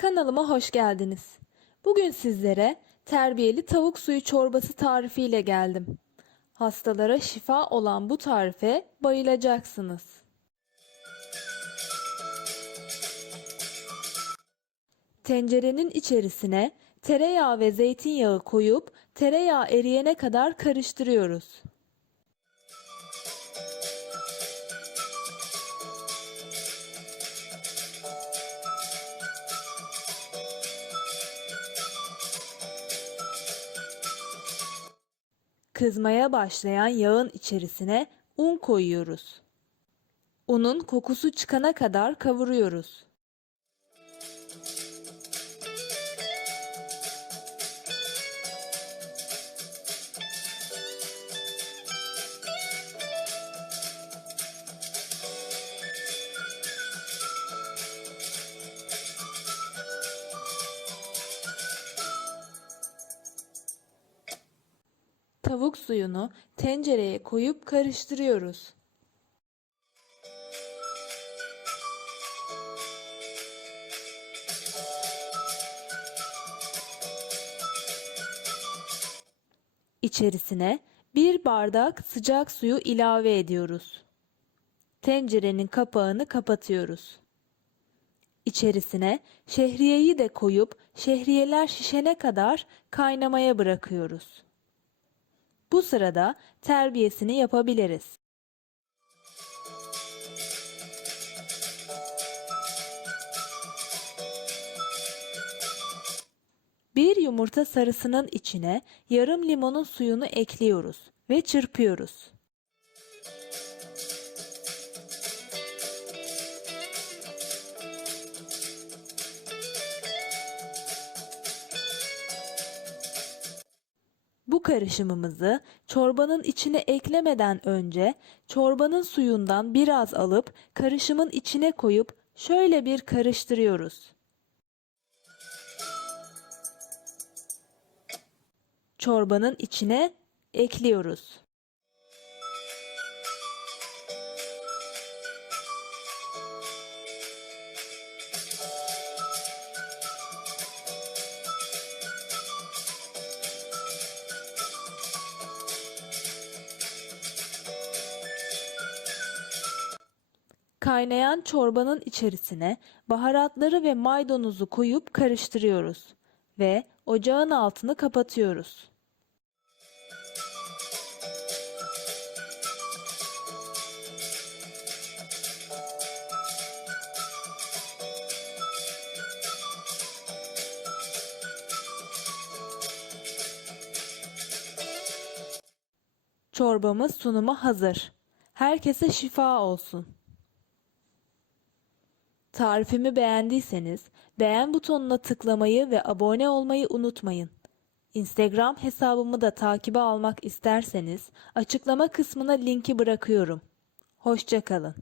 Kanalıma hoş geldiniz. Bugün sizlere terbiyeli tavuk suyu çorbası tarifiyle geldim. Hastalara şifa olan bu tarife bayılacaksınız. Tencerenin içerisine tereyağı ve zeytinyağı koyup tereyağı eriyene kadar karıştırıyoruz. Kızmaya başlayan yağın içerisine un koyuyoruz. Unun kokusu çıkana kadar kavuruyoruz. Tavuk suyunu tencereye koyup karıştırıyoruz. İçerisine bir bardak sıcak suyu ilave ediyoruz. Tencerenin kapağını kapatıyoruz. İçerisine şehriyeyi de koyup şehriyeler şişene kadar kaynamaya bırakıyoruz. Bu sırada terbiyesini yapabiliriz. Bir yumurta sarısının içine yarım limonun suyunu ekliyoruz ve çırpıyoruz. Bu karışımımızı çorbanın içine eklemeden önce çorbanın suyundan biraz alıp karışımın içine koyup şöyle bir karıştırıyoruz. Çorbanın içine ekliyoruz. Kaynayan çorbanın içerisine baharatları ve maydanozu koyup karıştırıyoruz ve ocağın altını kapatıyoruz. Çorbamız sunuma hazır. Herkese şifa olsun. Tarifimi beğendiyseniz beğen butonuna tıklamayı ve abone olmayı unutmayın. Instagram hesabımı da takibe almak isterseniz açıklama kısmına linki bırakıyorum. Hoşçakalın.